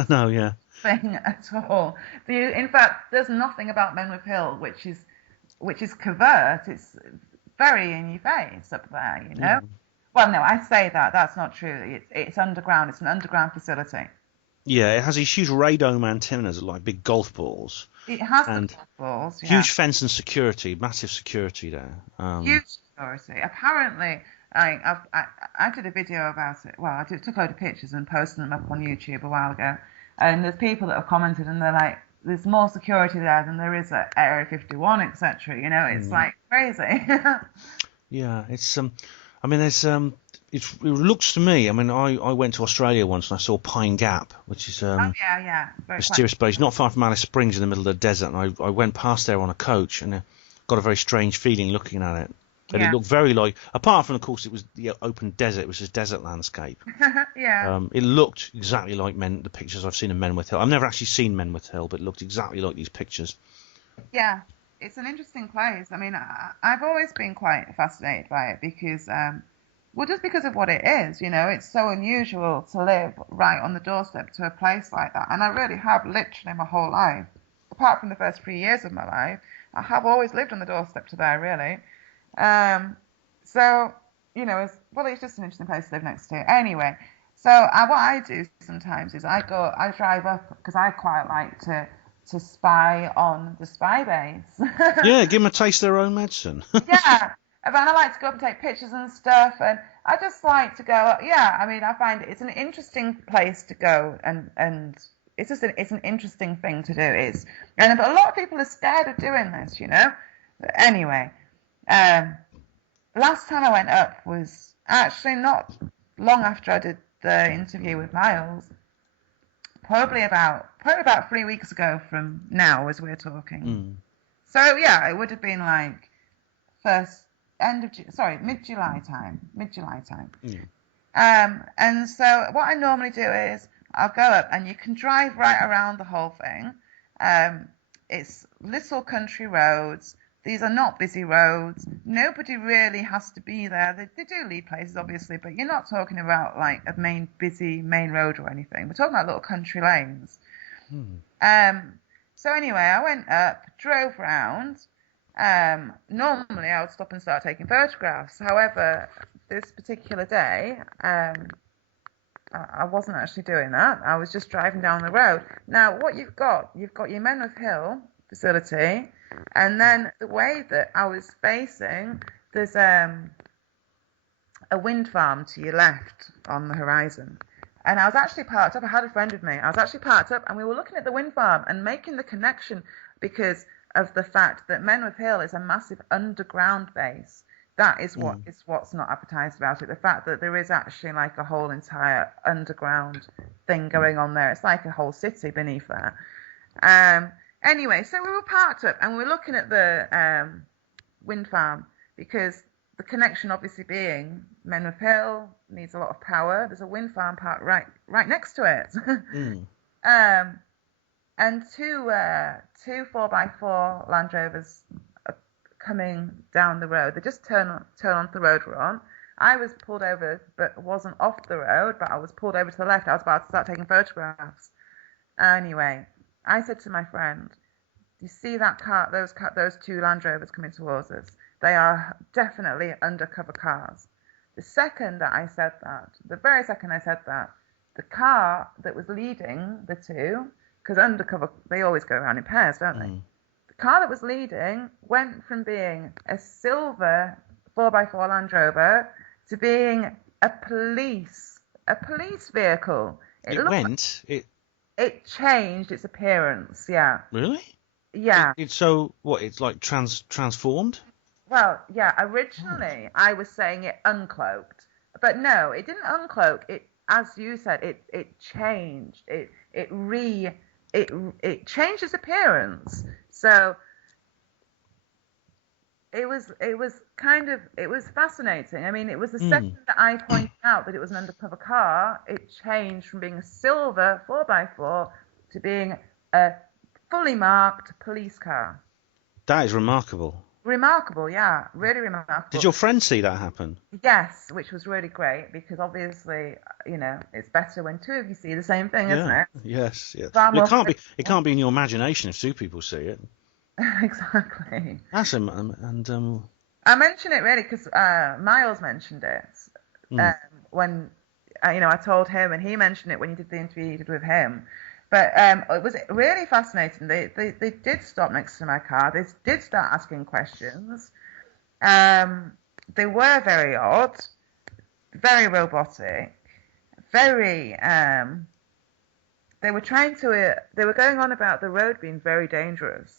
No, yeah. Thing at all. In fact, there's nothing about Menwith Hill which is covert. It's very in your face up there, you know. Well, no, I say that. That's not true. It's underground. It's an underground facility. Yeah, it has these huge radome antennas like big golf balls. It has the golf balls. Yeah. Huge fence and security, massive security there. Huge security. Apparently, I did a video about it. Well, I took a load of pictures and posted them up on YouTube a while ago. And there's people that have commented and they're like, there's more security there than there is at Area 51, etc. You know, it's like crazy. Yeah, it's I mean, there's it looks to me. I mean, I went to Australia once and I saw Pine Gap, which is mysterious place, not far from Alice Springs in the middle of the desert. And I went past there on a coach and got a very strange feeling looking at it. And it looked very like, apart from, of course, it was the open desert, it was just desert landscape. It looked exactly like the pictures I've seen of Menwith Hill. I've never actually seen Menwith Hill, but it looked exactly like these pictures. Yeah, it's an interesting place. I mean, I've always been quite fascinated by it because, just because of what it is, you know, it's so unusual to live right on the doorstep to a place like that. And I really have literally my whole life, apart from the first 3 years of my life, I have always lived on the doorstep to there, really. So, you know, it's just an interesting place to live next to. Anyway, so what I do sometimes is I drive up because I quite like to spy on the spy base. Yeah, give them a taste of their own medicine. Yeah, and I like to go up and take pictures and stuff, and I just like to go. Yeah, I mean, I find it's an interesting place to go, and it's an interesting thing to do. But a lot of people are scared of doing this, you know. But anyway. Last time I went up was actually not long after I did the interview with Miles. Probably about 3 weeks ago from now as we're talking. So yeah, it would have been like mid-July time. And so what I normally do is I'll go up and you can drive right around the whole thing. It's little country roads. These are not busy roads. Nobody really has to be there. They do lead places, obviously, but you're not talking about like a busy main road or anything. We're talking about little country lanes. So anyway, I went up, drove round. Normally, I would stop and start taking photographs. However, this particular day, I wasn't actually doing that. I was just driving down the road. Now, what you've got your Menwith Hill facility. And then the way that I was facing, there's a wind farm to your left on the horizon. And I was actually parked up. I had a friend with me. I was actually parked up, and we were looking at the wind farm and making the connection because of the fact that Menwith Hill is a massive underground base. That is what's not advertised about it. The fact that there is actually like a whole entire underground thing going on there. It's like a whole city beneath there. Anyway, so we were parked up and we were looking at the wind farm because the connection obviously being Menwith Hill needs a lot of power. There's a wind farm park right next to it. And two 4x4 Land Rovers are coming down the road. They just turn onto the road we're on. I was pulled over, but wasn't off the road, but I was pulled over to the left. I was about to start taking photographs. Anyway, I said to my friend, "Do you see that car? Those two Land Rovers coming towards us? They are definitely undercover cars." The very second I said that, the car that was leading the two, because undercover, they always go around in pairs, don't they? The car that was leading went from being a silver 4x4 Land Rover to being a police vehicle. It changed its appearance, yeah. Really? Yeah. It's like transformed? Well, yeah, originally I was saying it uncloaked. But no, it didn't uncloak. It, as you said, it changed. It changed its appearance. So it was fascinating. I mean, it was the second that I pointed out that it was an undercover car, it changed from being a silver 4x4 to being a fully marked police car. That is remarkable. Remarkable, yeah, really remarkable. Did your friend see that happen? Yes, which was really great because obviously, it's better when two of you see the same thing, isn't it? Yes. It can't be in your imagination if two people see it. Exactly. That's I mention it really because Miles mentioned it when I told him, and he mentioned it when you did the interview you did with him. But it was really fascinating. They did stop next to my car. They did start asking questions. They were very odd, very robotic, very. They were going on about the road being very dangerous.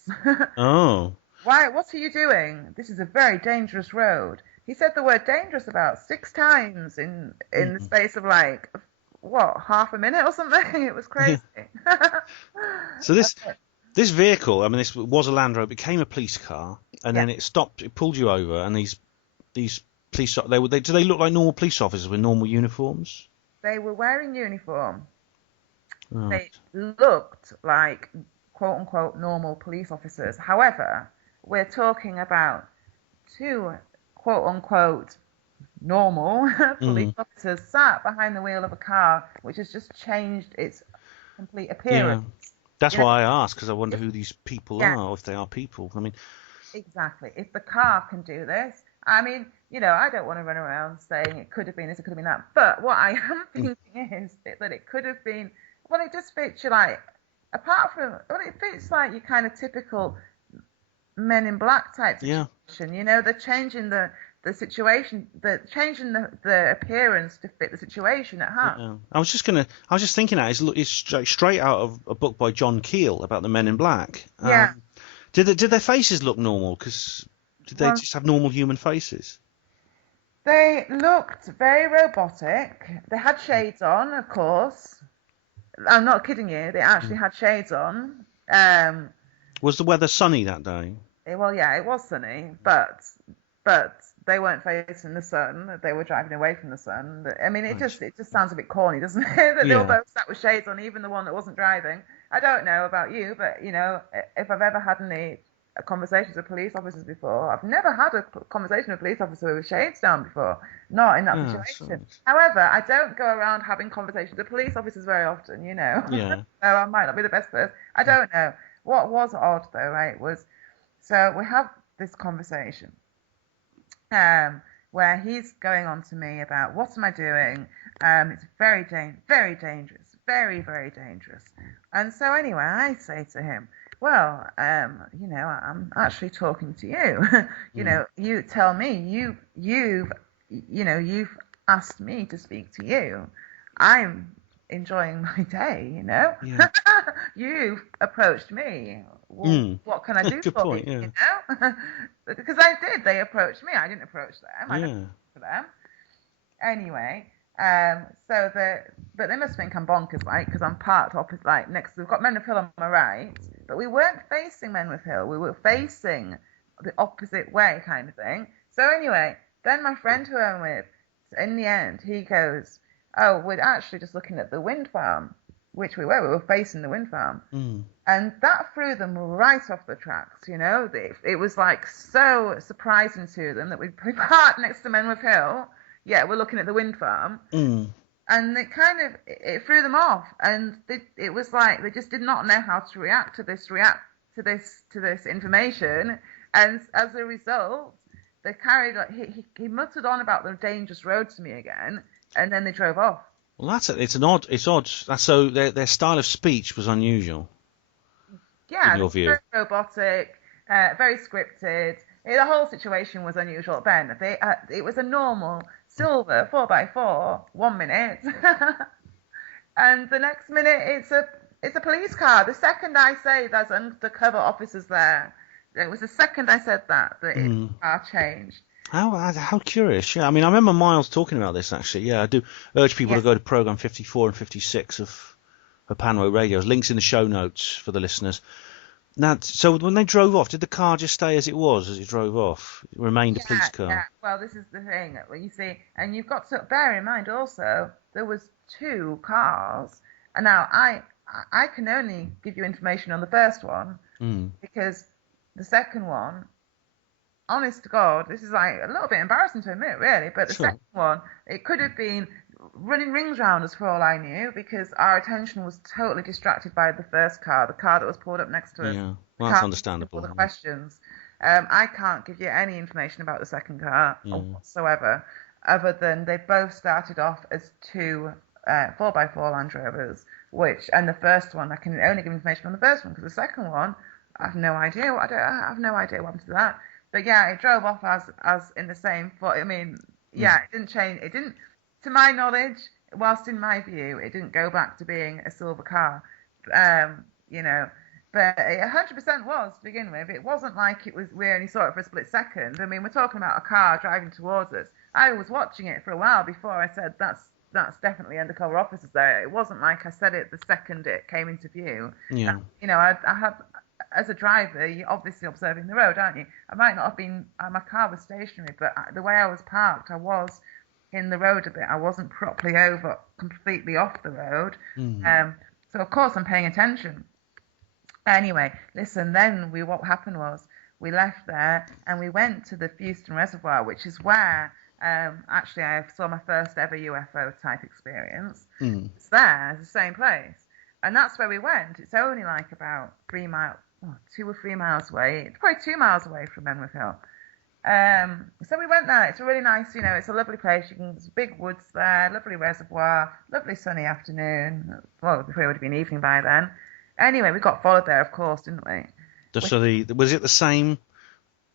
Oh. Why? What are you doing? This is a very dangerous road. He said the word dangerous about 6 times in the space of half a minute or something? It was crazy. So this vehicle, I mean, this was a Land Rover, became a police car, and then it stopped. It pulled you over, and these police, do they look like normal police officers with normal uniforms? They were wearing uniform. Right. They looked like quote unquote normal police officers. However, we're talking about 2 quote unquote normal police officers sat behind the wheel of a car which has just changed its complete appearance. Yeah. That's why I asked, because I wonder who these people are, or if they are people. I mean, exactly. If the car can do this, I mean, I don't want to run around saying it could have been this, it could have been that. But what I am thinking is that it could have been. Well, it just fits you it fits like your kind of typical Men in Black type situation. Yeah. They're changing the situation, changing the appearance to fit the situation at hand. Yeah. I was just thinking that it's straight out of a book by John Keel about the Men in Black. Yeah. Did their faces look normal? Because did they just have normal human faces? They looked very robotic. They had shades on, of course. I'm not kidding you. They actually had shades on. Was the weather sunny that day? Well, yeah, it was sunny, but they weren't facing the sun. They were driving away from the sun. I mean, it just sounds a bit corny, doesn't it? That they all both sat with shades on, even the one that wasn't driving. I don't know about you, but if I've ever had any conversations with police officers before, I've never had a conversation with a police officer with shades down before. Not in that situation. However, I don't go around having conversations with police officers very often, Yeah. So I might not be the best person. I don't know. What was odd though, right, was so we have this conversation where he's going on to me about what am I doing? It's very dangerous, very, very dangerous. And so anyway, I say to him, well, I'm actually talking to you. You tell me, you've asked me to speak to you. I'm enjoying my day, you know. Yeah. You approached me. Well, what can I do Good for point, you? yeah. You know, because I did. They approached me. I didn't approach them. I didn't approach them. Anyway, but they must think I'm bonkers, like, because I'm parked opposite, like next. We've got Menwith Hill on my right, but we weren't facing Menwith Hill. We were facing the opposite way, kind of thing. So anyway, then my friend who I'm with, in the end, he goes, "Oh, we're actually just looking at the wind farm," which we were. We were facing the wind farm. And that threw them right off the tracks, you know. It was like so surprising to them that we parked next to Menwith Hill. Yeah, we're looking at the wind farm. And it threw them off. And it was like they just did not know how to react to this information. And as a result, they carried on. He muttered on about the dangerous road to me again, and then they drove off. Well, it's odd. So their style of speech was unusual. Yeah, in your view. Very robotic, very scripted. The whole situation was unusual. Ben, it was a normal silver 4x4, 1 minute, and the next minute it's a police car. The second I say there's undercover officers there, it was the second I said that car changed. How curious. Yeah, I mean, I remember Miles talking about this, actually. Yeah, I do urge people to go to program 54 and 56 of HPANWO Radio. Links in the show notes for the listeners. Now, so when they drove off, did the car just stay as it was as it drove off? It remained a police car? Yeah, well, this is the thing. You see, and you've got to bear in mind also, there was 2 cars. And now, I can only give you information on the first one, because the second one, honest to God, this is like a little bit embarrassing to admit, really, but the second one, it could have been running rings round us for all I knew, because our attention was totally distracted by the first car, the car that was pulled up next to us. Yeah, well, that's understandable. All the questions. I can't give you any information about the second car whatsoever, other than they both started off as 2 4x4 Land Rovers, and the first one, I can only give information on the first one, because the second one, I have no idea. I have no idea what happened to that. But yeah, it drove off as in the same foot. I mean, yeah, it didn't change. It didn't, to my knowledge, whilst in my view, it didn't go back to being a silver car. You know, but it 100% was to begin with. It wasn't like we only saw it for a split second. I mean, we're talking about a car driving towards us. I was watching it for a while before I said that's definitely undercover officers there. It wasn't like I said it the second it came into view. Yeah. You know, I have. As a driver, you're obviously observing the road, aren't you? I might not have been, my car was stationary, but the way I was parked, I was in the road a bit. I wasn't properly completely off the road. So, of course, I'm paying attention. Anyway, listen, then what happened was we left there and we went to the Fewston Reservoir, which is where actually I saw my first ever UFO type experience. It's there, it's the same place. And that's where we went. It's only like about 2 or 3 miles away. It's probably 2 miles away from Menwith Hill. So we went there. It's a really nice, you know, it's a lovely place. There's big woods there, lovely reservoir, lovely sunny afternoon. Well, it would have been evening by then. Anyway, we got followed there, of course, didn't we? Was it the same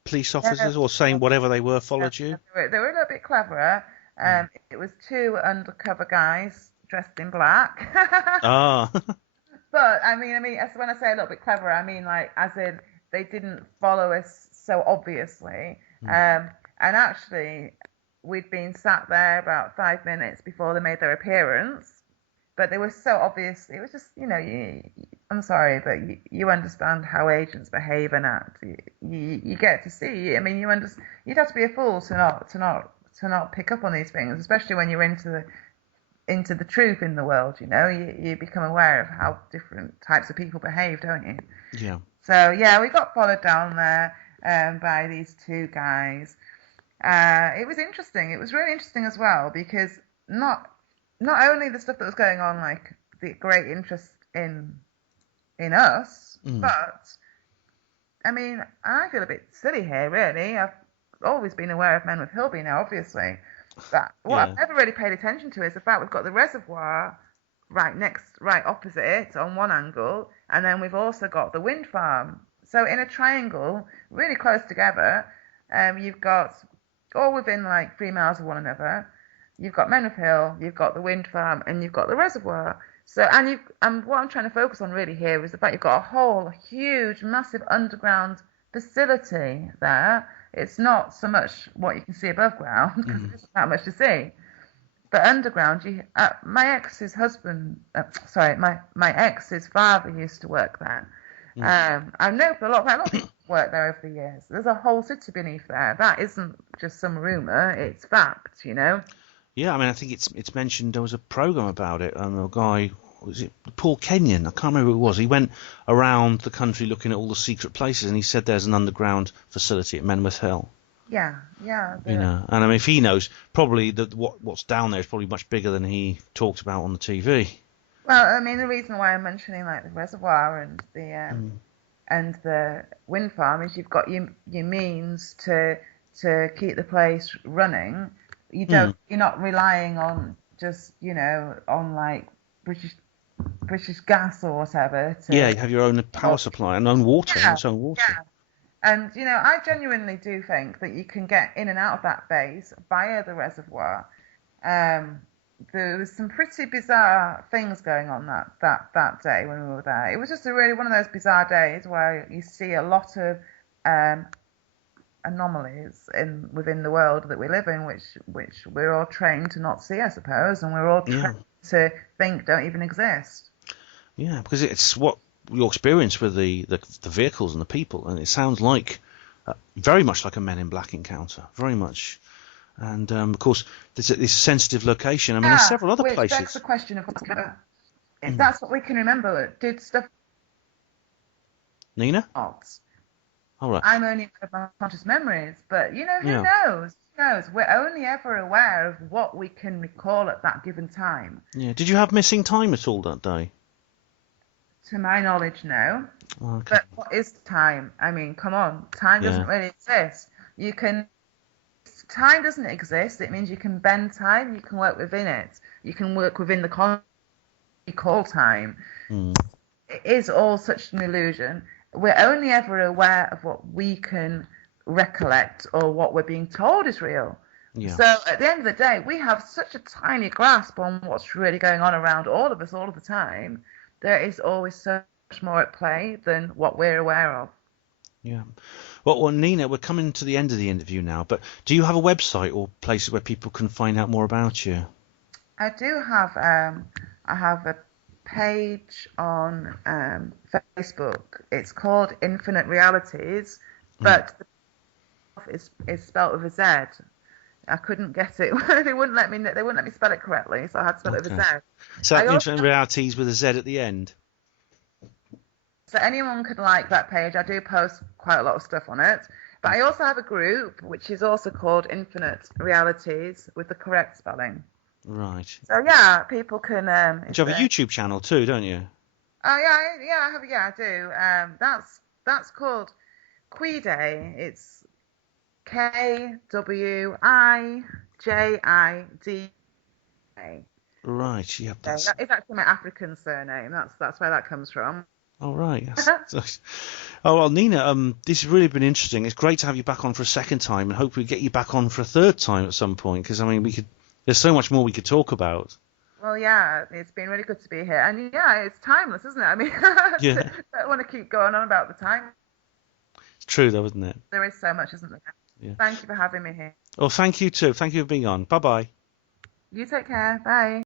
police officers or same whatever they were followed you? They were a little bit cleverer. It was 2 undercover guys dressed in black. But I mean, when I say a little bit clever, I mean like as in they didn't follow us so obviously. And actually, we'd been sat there about 5 minutes before they made their appearance. But they were so obvious. It was just, you know, I'm sorry, but you understand how agents behave and act. You get to see. I mean, you'd have to be a fool to not pick up on these things, especially when you're into the truth in the world, you know. You become aware of how different types of people behave, don't you? Yeah. So, yeah, we got followed down there by these 2 guys. It was interesting. It was really interesting as well, because not only the stuff that was going on, like the great interest in us, but, I mean, I feel a bit silly here, really. I've always been aware of Menwith Hill being there, obviously. But what I've never really paid attention to is the fact we've got the reservoir right opposite on one angle, and then we've also got the wind farm. So in a triangle, really close together, you've got all within like 3 miles of one another. you've got Menriff Hill, you've got the wind farm, and you've got the reservoir. So, and what I'm trying to focus on really here is the fact you've got a whole huge, massive underground facility there. It's not so much what you can see above ground because there isn't that much to see. But underground, my ex's husband, my ex's father used to work there. I know a lot of people work there over the years. There's a whole city beneath there. That isn't just some rumour, it's fact, you know. Yeah, I mean, I think it's mentioned. There was a program about it, and a guy, was it Paul Kenyon? I can't remember who it was. He went around the country looking at all the secret places, and he said there's an underground facility at Menriff Hill. Yeah. You know, and I mean, if he knows, probably what's down there is probably much bigger than he talked about on the TV. Well, I mean, the reason why I'm mentioning like the reservoir and the wind farm is you've got your means to keep the place running. You're not relying on just, you know, on like British gas or whatever. You have your own power supply and own water. Yeah, its own water. Yeah. And, you know, I genuinely do think that you can get in and out of that base via the reservoir. There was some pretty bizarre things going on that day when we were there. It was just really one of those bizarre days where you see a lot of anomalies within the world that we live in, which we're all trained to not see, I suppose, and we're all trained to think don't even exist. Yeah, because it's what your experience with the vehicles and the people, and it sounds like very much like a Men in Black encounter, very much. And of course, this is a sensitive location. I mean, there's several other places. Which begs the question of if that's what we can remember. Did stuff? Nina? Not. All right. I'm only aware of my conscious memories, but you know, who knows? Who knows? We're only ever aware of what we can recall at that given time. Yeah. Did you have missing time at all that day? To my knowledge, no. Okay. But what is time? I mean, come on, time doesn't really exist. Time doesn't exist. It means you can bend time. You can work within it. You can work within the concept you call time. It is all such an illusion. We're only ever aware of what we can recollect or what we're being told is real. Yeah. So at the end of the day, we have such a tiny grasp on what's really going on around all of us all of the time. There is always so much more at play than what we're aware of. Yeah. Well, Nina, we're coming to the end of the interview now, but do you have a website or places where people can find out more about you? I do have. I have a page on Facebook. It's called Infinite Realities, but the is spelled with a Z. I couldn't get it. They wouldn't let me spell it correctly, so I had to spell it with a Z. So Infinite Realities with a Z at the end. So anyone could like that page. I do post quite a lot of stuff on it. But I also have a group which is also called Infinite Realities with the correct spelling. Right. So yeah, people can. You have a YouTube channel too, don't you? Oh I do. That's called Quidde. It's KWIJIDA. Right. Yeah. So that is actually my African surname. That's where that comes from. Oh, right. Oh, well, Nina, this has really been interesting. It's great to have you back on for a second time, and hopefully we get you back on for a third time at some point, because, I mean, there's so much more we could talk about. Well, yeah, it's been really good to be here. And, yeah, it's timeless, isn't it? I mean, I don't want to keep going on about the time. It's true, though, isn't it? There is so much, isn't there? Yeah. Thank you for having me here. Oh, thank you, too. Thank you for being on. Bye-bye. You take care. Bye.